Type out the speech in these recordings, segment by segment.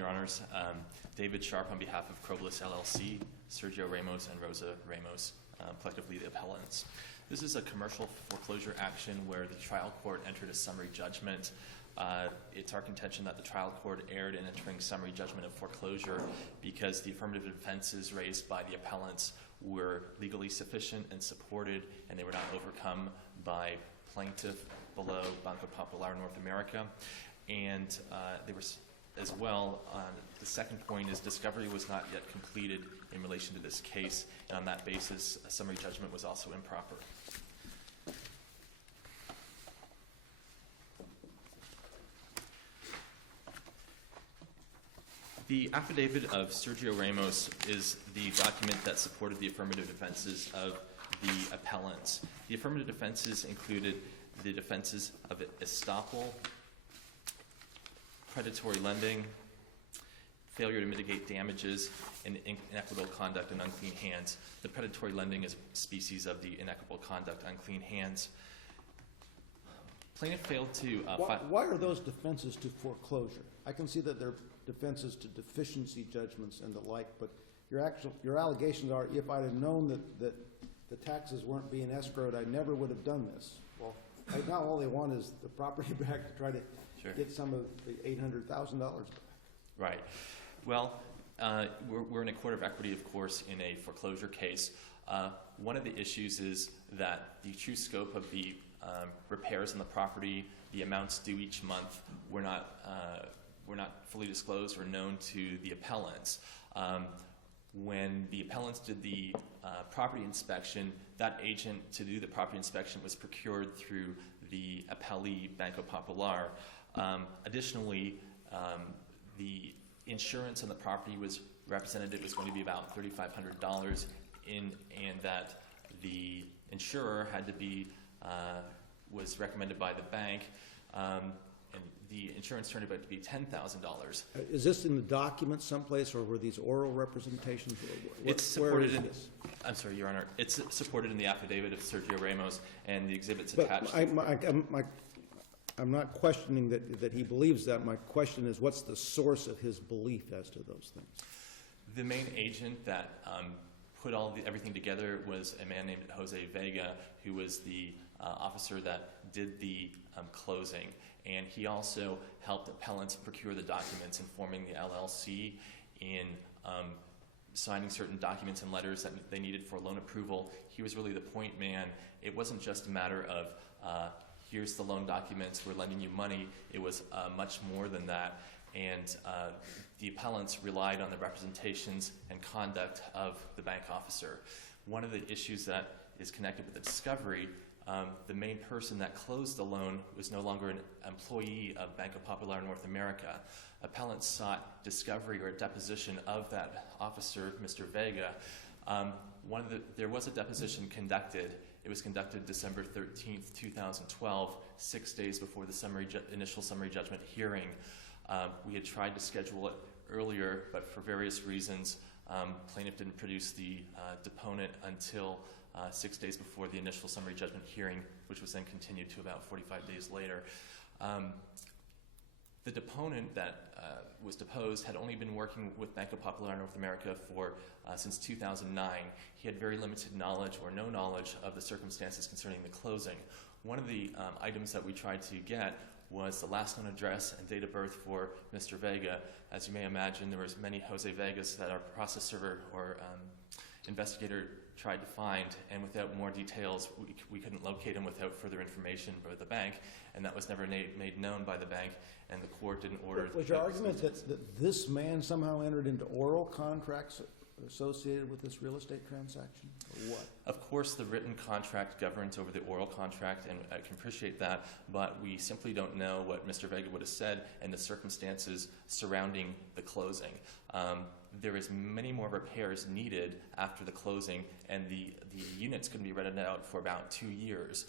Your Honors. David Sharp on behalf of Croblis LLC, Sergio Ramos and Rosa Ramos, collectively the appellants. This is a commercial foreclosure action where the trial court entered a summary judgment. It's our contention that the trial court erred in entering summary judgment of foreclosure because the affirmative defenses raised by the appellants were legally sufficient and supported, and they were not overcome by plaintiff below Banco Popular North America. And they were as well, the second point is discovery was not yet completed in relation to this case, and on that basis, a summary judgment was also improper. The affidavit of Sergio Ramos is the document that supported the affirmative defenses of the appellants. The affirmative defenses included the defenses of estoppel, predatory lending, failure to mitigate damages, and inequitable conduct and unclean hands. The predatory lending is a species of the inequitable conduct, unclean hands. Plaintiff failed to why are those defenses to foreclosure? I can see that they're defenses to deficiency judgments and the like, but your allegations are, if I'd have known that the taxes weren't being escrowed, I never would have done this. Well, right now all they want is the property back to try to get some of the $800,000 back. Right. Well, we're in a court of equity, of course, in a foreclosure case. One of the issues is that the true scope of the repairs on the property, the amounts due each month, were not fully disclosed or known to the appellants. When the appellants did the property inspection, that agent to do the property inspection was procured through the Appellee, Banco Popular. Additionally, the insurance on the property was represented. It was going to be about $3,500, and that the insurer had to be was recommended by the bank, and the insurance turned out to be $10,000. Is this in the document someplace, or were these oral representations? It's supported in. I'm sorry, Your Honor. It's supported in the affidavit of Sergio Ramos and the exhibits attached. I'm not questioning that he believes that. My question is, what's the source of his belief as to those things? The main agent that put everything together was a man named Jose Vega, who was the officer that did the closing. And he also helped appellants procure the documents, informing the LLC in signing certain documents and letters that they needed for loan approval. He was really the point man. It wasn't just a matter of here's the loan documents, we're lending you money. It was much more than that. And the appellants relied on the representations and conduct of the bank officer. One of the issues that is connected with the discovery, the main person that closed the loan was no longer an employee of Banco Popular North America. Appellants sought discovery or a deposition of that officer, Mr. Vega. There was a deposition conducted. It was conducted December 13th, 2012, 6 days before the initial summary judgment hearing. We had tried to schedule it earlier, but for various reasons, plaintiff didn't produce the deponent until 6 days before the initial summary judgment hearing, which was then continued to about 45 days later. The deponent that was deposed had only been working with Banco Popular North America since 2009. He had very limited knowledge or no knowledge of the circumstances concerning the closing. One of the items that we tried to get was the last known address and date of birth for Mr. Vega. As you may imagine, there was many Jose Vegas that our process server or investigator tried to find, and without more details, we couldn't locate him without further information by the bank, and that was never made known by the bank, and the court didn't order. Was your argument that this man somehow entered into oral contracts associated with this real estate transaction, or what? Of course, the written contract governs over the oral contract, and I can appreciate that, but we simply don't know what Mr. Vega would have said and the circumstances surrounding the closing. There is many more repairs needed after the closing, and the units can be rented out for about 2 years.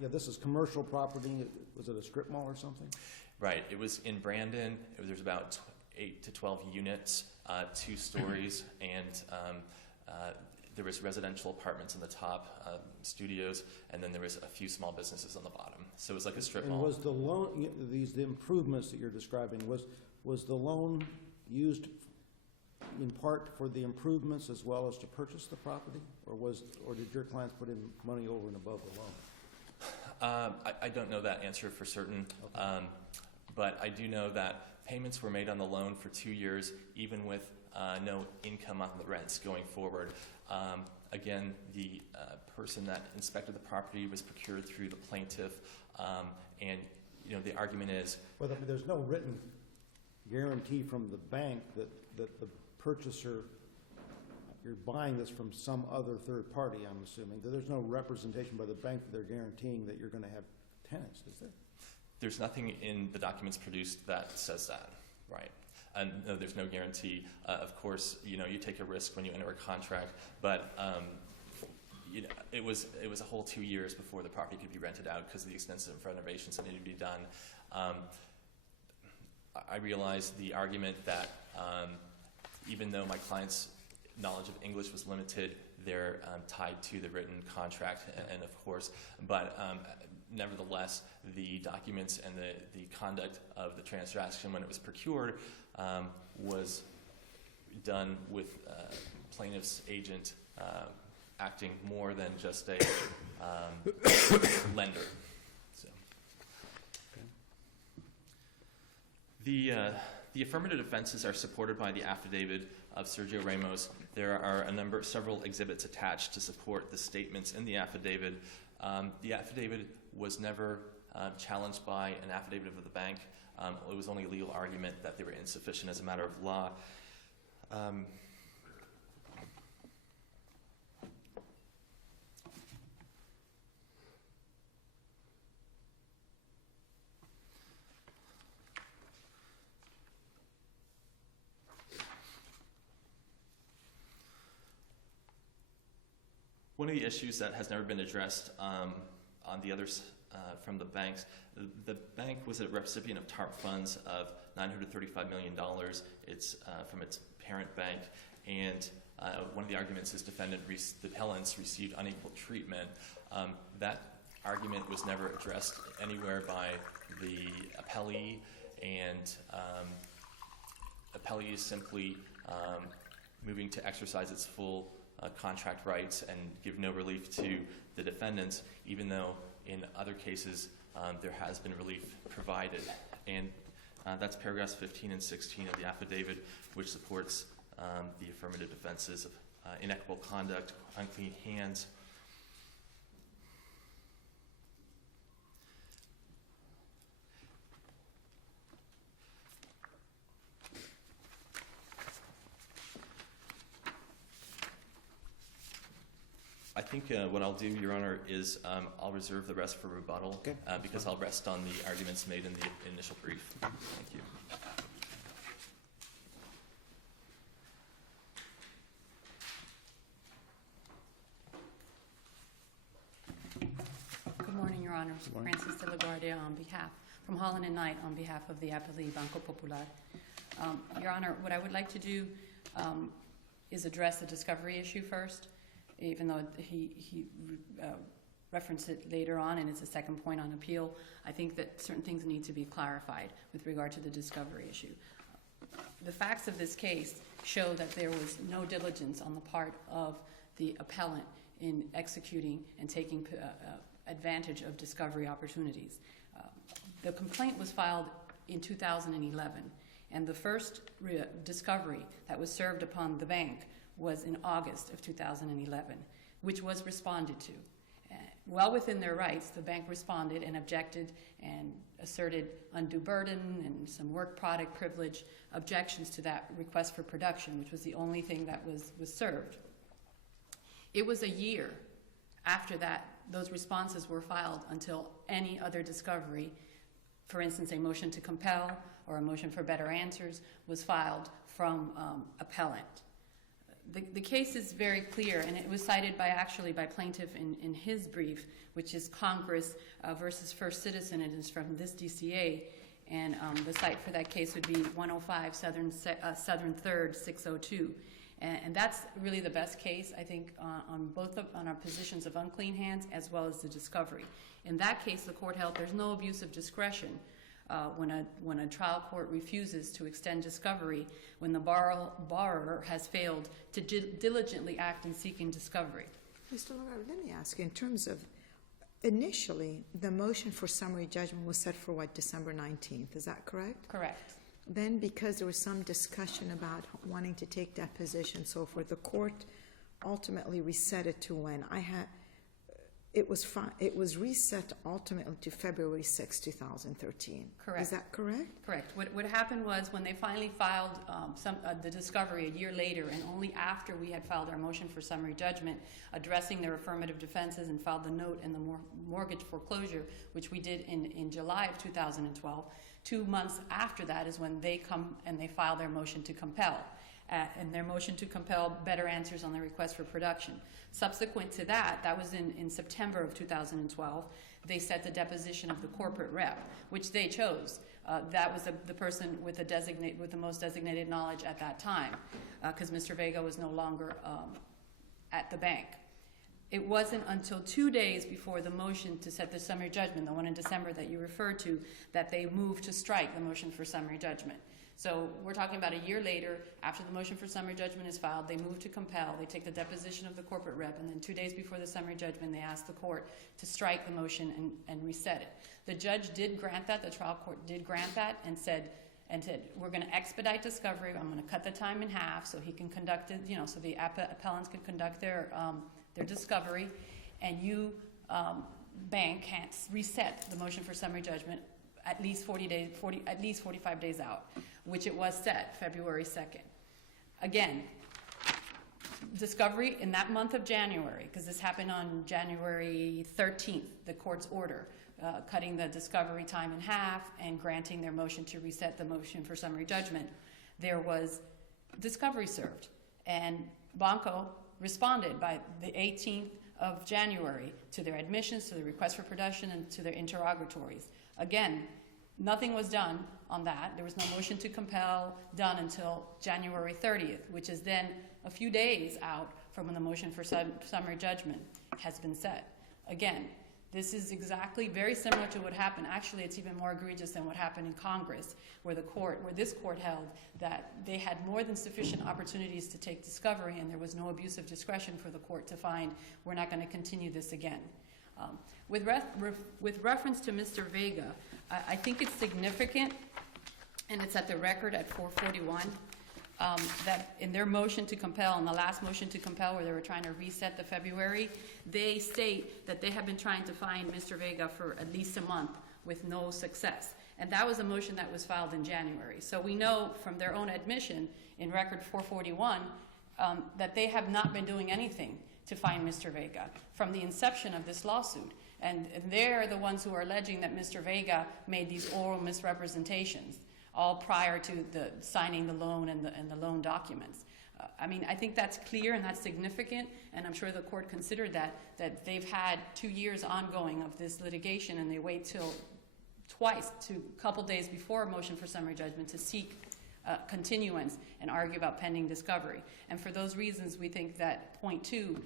This is commercial property. Was it a strip mall or something? Right. It was in Brandon. There's about 8 to 12 units, 2 stories, and there was residential apartments on the top, studios, and then there was a few small businesses on the bottom. So it was like a strip mall. And was the loan, the improvements that you're describing, was the loan used in part for the improvements as well as to purchase the property? Or did your clients put in money over and above the loan? I don't know that answer for certain, but I do know that payments were made on the loan for 2 years, even with no income on the rents going forward. Again, the person that inspected the property was procured through the plaintiff, and the argument is... Well, there's no written guarantee from the bank that the purchaser, you're buying this from some other third party, I'm assuming. There's no representation by the bank that they're guaranteeing that you're going to have tenants, is there? There's nothing in the documents produced that says that, right? And no, there's no guarantee. Of course, you take a risk when you enter a contract, but it was a whole 2 years before the property could be rented out because of the extensive renovations that needed to be done. I realize the argument that even though my client's knowledge of English was limited, they're tied to the written contract, and of course, but nevertheless, the documents and the conduct of the transaction when it was procured was done with plaintiff's agent acting more than just a lender. So. Okay. The affirmative defenses are supported by the affidavit of Sergio Ramos. There are several exhibits attached to support the statements in the affidavit. The affidavit was never challenged by an affidavit of the bank. It was only a legal argument that they were insufficient as a matter of law. One of the issues that has never been addressed on the others from the banks, the bank was a recipient of TARP funds of $935 million. It's from its parent bank, and one of the arguments is the appellants received unequal treatment. That argument was never addressed anywhere by the appellee, and appellee is simply moving to exercise its full contract rights and give no relief to the defendants, even though in other cases there has been relief provided. And that's paragraphs 15 and 16 of the affidavit, which supports the affirmative defenses of inequitable conduct, unclean hands. I think what I'll do, Your Honor, is I'll reserve the rest for rebuttal, okay, because I'll rest on the arguments made in the initial brief. Thank you. Good morning, Your Honors. Francis de la Guardia from Holland and Knight on behalf of the Appellee Banco Popular. Your Honor, what I would like to do is address the discovery issue first, even though he referenced it later on, and it's a second point on appeal. I think that certain things need to be clarified with regard to the discovery issue. The facts of this case show that there was no diligence on the part of the appellant in executing and taking advantage of discovery opportunities. The complaint was filed in 2011, and the first discovery that was served upon the bank was in August of 2011, which was responded to. Well within their rights, the bank responded and objected and asserted undue burden and some work product privilege objections to that request for production, which was the only thing that was served. It was a year after that those responses were filed until any other discovery, for instance, a motion to compel or a motion for better answers, was filed from appellant. The case is very clear, and it was cited by plaintiff in his brief, which is Congress versus First Citizen. It is from this DCA, and the site for that case would be 105 Southern 3rd 602. And that's really the best case, I think, on our positions of unclean hands as well as the discovery. In that case, the court held there's no abuse of discretion when a trial court refuses to extend discovery when the borrower has failed to diligently act in seeking discovery. Mr. Lagarde, let me ask you, in terms of, initially, the motion for summary judgment was set for what, December 19th, is that correct? Correct. Then, because there was some discussion about wanting to take deposition and so forth, the court ultimately reset it to when? It was reset ultimately to February 6, 2013. Correct. Is that correct? Correct. What happened was when they finally filed the discovery a year later, and only after we had filed our motion for summary judgment, addressing their affirmative defenses and filed the note in the mortgage foreclosure, which we did in July of 2012, 2 months after that is when they come and they file their motion to compel. And their motion to compel better answers on the request for production. Subsequent to that, that was in September of 2012, they set the deposition of the corporate rep, which they chose. That was the person with the most designated knowledge at that time, because Mr. Vega was no longer at the bank. It wasn't until 2 days before the motion to set the summary judgment, the one in December that you referred to, that they moved to strike the motion for summary judgment. So we're talking about a year later, after the motion for summary judgment is filed, they move to compel, they take the deposition of the corporate rep, and then 2 days before the summary judgment, they ask the court to strike the motion and reset it. The judge did grant that, the trial court did grant that, and said, we're going to expedite discovery, I'm going to cut the time in half so he can conduct it, so the appellants can conduct their discovery, and you, bank, can't reset the motion for summary judgment at least 45 days out, which it was set February 2nd. Again, discovery in that month of January, because this happened on January 13th, the court's order, cutting the discovery time in half and granting their motion to reset the motion for summary judgment, there was discovery served. And Banco responded by the 18th of January to their admissions, to the request for production, and to their interrogatories. Again, nothing was done on that. There was no motion to compel done until January 30th, which is then a few days out from when the motion for summary judgment has been set. Again, this is exactly very similar to what happened. Actually, it's even more egregious than what happened in Congress, where this court held that they had more than sufficient opportunities to take discovery, and there was no abuse of discretion for the court to find we're not going to continue this again. With reference to Mr. Vega, I think it's significant, and it's at the record at 441, that in their motion to compel, in the last motion to compel where they were trying to reset the February, they state that they have been trying to find Mr. Vega for at least a month with no success. And that was a motion that was filed in January. So we know from their own admission in record 441 that they have not been doing anything to find Mr. Vega from the inception of this lawsuit. And they're the ones who are alleging that Mr. Vega made these oral misrepresentations, all prior to the signing the loan and the loan documents. I think that's clear and that's significant, and I'm sure the court considered that they've had 2 years ongoing of this litigation, and they wait till twice, to a couple days before a motion for summary judgment to seek continuance and argue about pending discovery. And for those reasons, we think that point 2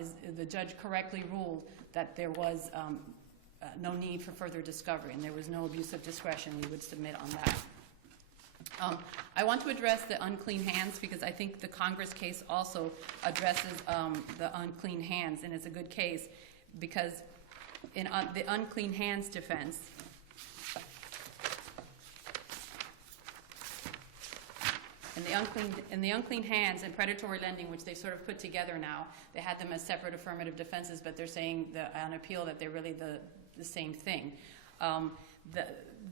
is the judge correctly ruled that there was no need for further discovery and there was no abuse of discretion. We would submit on that. I want to address the unclean hands because I think the Congress case also addresses the unclean hands, and it's a good case because in the unclean hands defense, in the unclean hands and predatory lending, which they sort of put together now, they had them as separate affirmative defenses, but they're saying on appeal that they're really the same thing.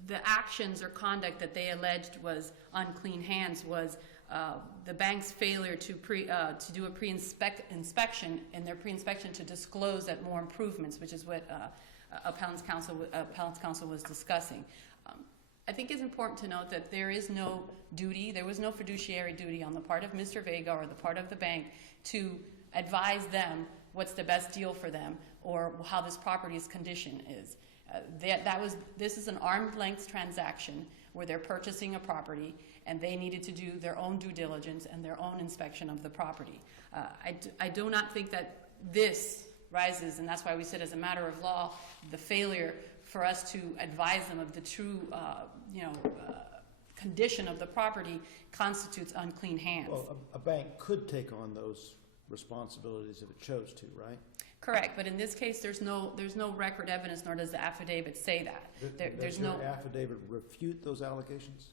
The actions or conduct that they alleged was unclean hands was the bank's failure to do a pre-inspection, and their pre-inspection to disclose that more improvements, which is what Appellants Counsel was discussing. I think it's important to note that there was no fiduciary duty on the part of Mr. Vega or the part of the bank to advise them what's the best deal for them or how this property's condition is. This is an arm's length transaction where they're purchasing a property and they needed to do their own due diligence and their own inspection of the property. I do not think that this rises, and that's why we said as a matter of law, the failure for us to advise them of the true condition of the property constitutes unclean hands. Well, a bank could take on those responsibilities if it chose to, right? Correct, but in this case, there's no record evidence, nor does the affidavit say that. There's Does no. your affidavit refute those allegations?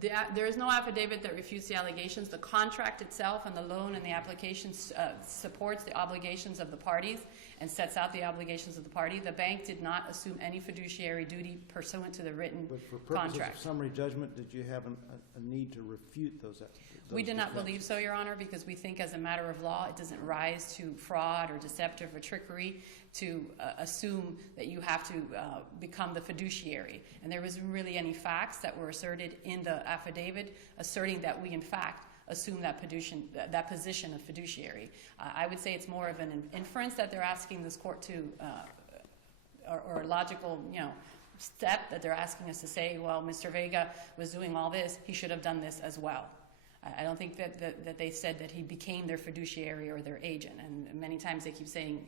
There is no affidavit that refutes the allegations. The contract itself and the loan and the application supports the obligations of the parties and sets out the obligations of the party. The bank did not assume any fiduciary duty pursuant to the written But for purposes contract. of summary judgment, did you have a need to refute those? We do not defenses? believe so, Your Honor, because we think as a matter of law, it doesn't rise to fraud or deceptive or trickery to assume that you have to become the fiduciary. And there wasn't really any facts that were asserted in the affidavit asserting that we, in fact, assume that position of fiduciary. I would say it's more of an inference that they're asking this court to, or a logical, step that they're asking us to say, well, Mr. Vega was doing all this, he should have done this as well. I don't think that they said that he became their fiduciary or their agent, and many times they keep saying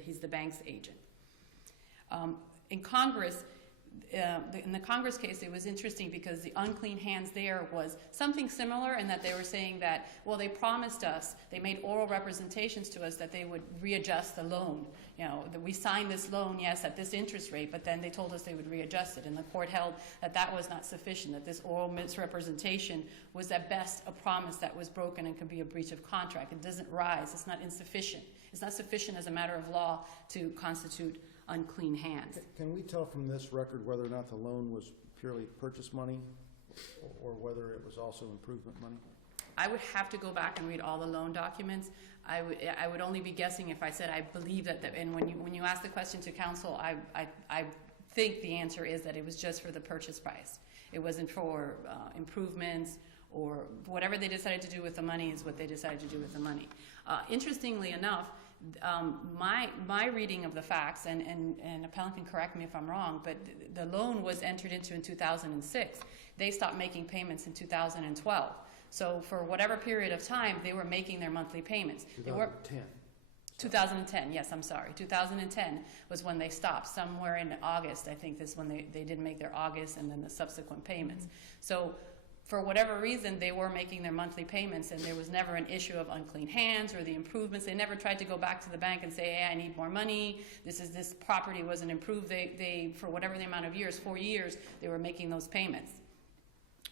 he's the bank's agent. In Congress, in the Congress case, it was interesting because the unclean hands there was something similar in that they were saying that, well, they promised us, they made oral representations to us that they would readjust the loan. That we signed this loan, yes, at this interest rate, but then they told us they would readjust it. And the court held that that was not sufficient, that this oral misrepresentation was at best a promise that was broken and could be a breach of contract. It doesn't rise. It's not insufficient. It's not sufficient as a matter of law to constitute unclean hands. Can we tell from this record whether or not the loan was purely purchase money or whether it was also improvement money? I would have to go back and read all the loan documents. I would only be guessing if I said I believe that. And when you ask the question to counsel, I think the answer is that it was just for the purchase price. It wasn't for improvements or whatever they decided to do with the money is what they decided to do with the money. Interestingly enough, my reading of the facts, and Appellant can correct me if I'm wrong, but the loan was entered into in 2006. They stopped making payments in 2012. So for whatever period of time, they were making their monthly payments. 2010. 2010, yes, I'm sorry. 2010 was when they stopped. Somewhere in August, I think, is when they didn't make their August and then the subsequent payments. So for whatever reason, they were making their monthly payments, and there was never an issue of unclean hands or the improvements. They never tried to go back to the bank and say, hey, I need more money. This property wasn't improved. They for whatever the amount of years, 4 years, they were making those payments,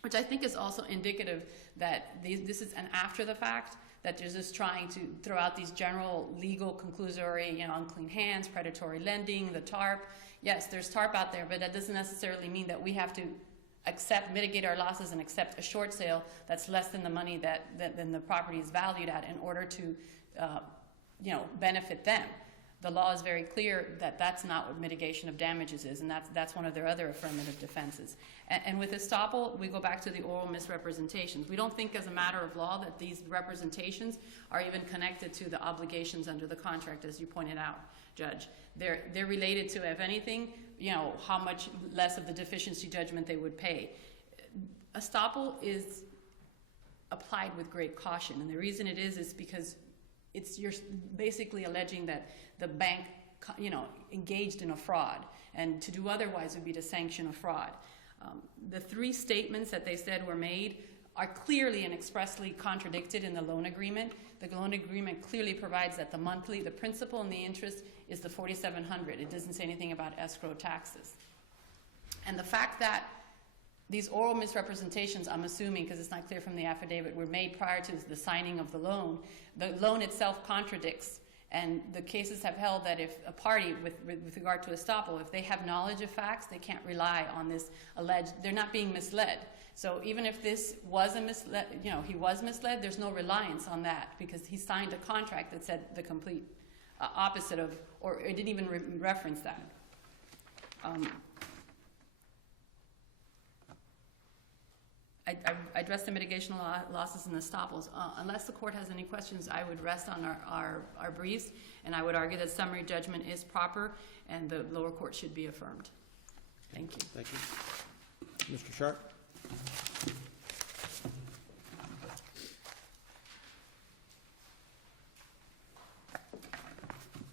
which I think is also indicative that this is an after the fact, that they're just trying to throw out these general legal conclusory, unclean hands, predatory lending, the TARP. Yes, there's TARP out there, but that doesn't necessarily mean that we have to mitigate our losses and accept a short sale that's less than the money that the property is valued at in order to, benefit them. The law is very clear that that's not what mitigation of damages is, and that's one of their other affirmative defenses. And with estoppel, we go back to the oral misrepresentations. We don't think as a matter of law that these representations are even connected to the obligations under the contract, as you pointed out, Judge. They're related to, if anything, how much less of the deficiency judgment they would pay. Estoppel is applied with great caution, and the reason it is because you're basically alleging that the bank, engaged in a fraud, and to do otherwise would be to sanction a fraud. The three statements that they said were made are clearly and expressly contradicted in the loan agreement. The loan agreement clearly provides that the principal and the interest is the $4,700. It doesn't say anything about escrow taxes. And the fact that these oral misrepresentations, I'm assuming, because it's not clear from the affidavit, were made prior to the signing of the loan itself contradicts. And the cases have held that if a party, with regard to estoppel, if they have knowledge of facts, they can't rely on this alleged, they're not being misled. So even if this wasn't misled, he was misled, there's no reliance on that because he signed a contract that said the complete opposite of, or it didn't even reference that. I addressed the mitigation losses and estoppels. Unless the court has any questions, I would rest on our briefs, and I would argue that summary judgment is proper and the lower court should be affirmed. Thank you. Thank you. Mr. Sharp?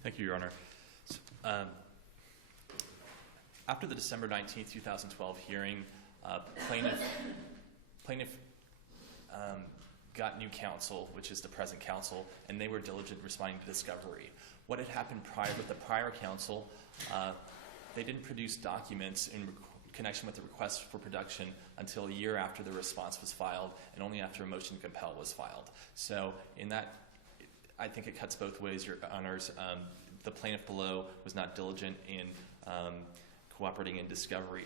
Thank you, Your Honor. After the December 19th, 2012 hearing, plaintiff got new counsel, which is the present counsel, and they were diligent responding to discovery. What had happened prior with the prior counsel, they didn't produce documents in connection with the request for production until a year after the response was filed and only after a motion to compel was filed. So in that, I think it cuts both ways, Your Honors. The plaintiff below was not diligent in cooperating in discovery.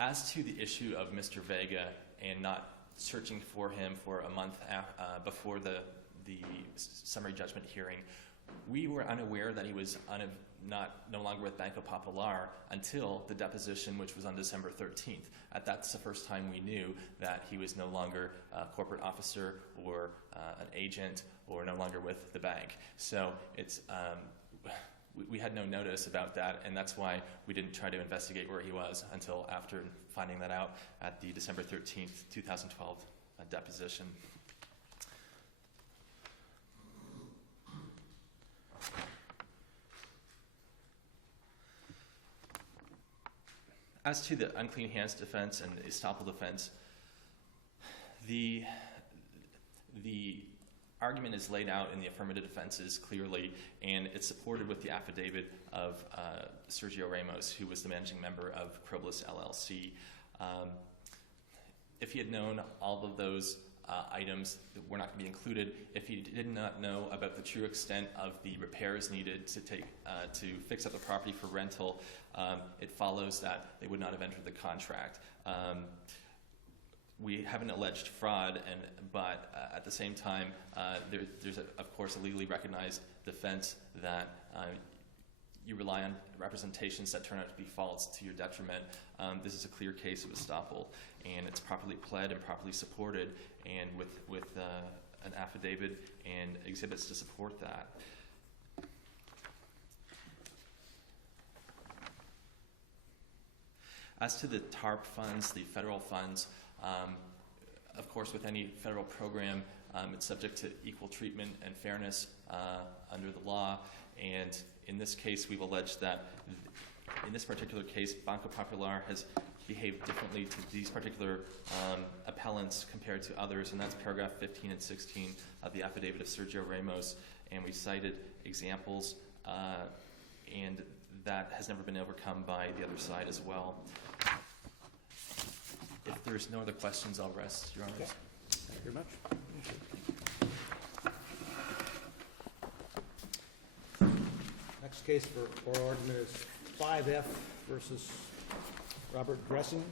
As to the issue of Mr. Vega and not searching for him for a month before the summary judgment hearing, we were unaware that he was no longer with Banco Popular until the deposition, which was on December 13th. That's the first time we knew that he was no longer a corporate officer or an agent or no longer with the bank. So it's we had no notice about that, and that's why we didn't try to investigate where he was until after finding that out at the December 13th, 2012 deposition. As to the unclean hands defense and the estoppel defense, the argument is laid out in the affirmative defenses clearly, and it's supported with the affidavit of Sergio Ramos, who was the managing member of Croblis LLC. If he had known all of those items that were not going to be included, if he did not know about the true extent of the repairs needed to fix up the property for rental, it follows that they would not have entered the contract. We haven't alleged fraud, but at the same time, there's of course a legally recognized defense that you rely on representations that turn out to be false to your detriment. This is a clear case of estoppel, and it's properly pled and properly supported, and with an affidavit and exhibits to support that. As to the TARP funds, the federal funds, of course, with any federal program, it's subject to equal treatment and fairness under the law. And in this case, we've alleged that in this particular case, Banco Popular has behaved differently to these particular appellants compared to others, and that's paragraph 15 and 16 of the affidavit of Sergio Ramos. And we cited examples, and that has never been overcome by the other side as well. If there's no other questions, I'll rest, Your Honor. Okay. Thank you very much. Next case for oral argument is 5F versus Robert Dressing.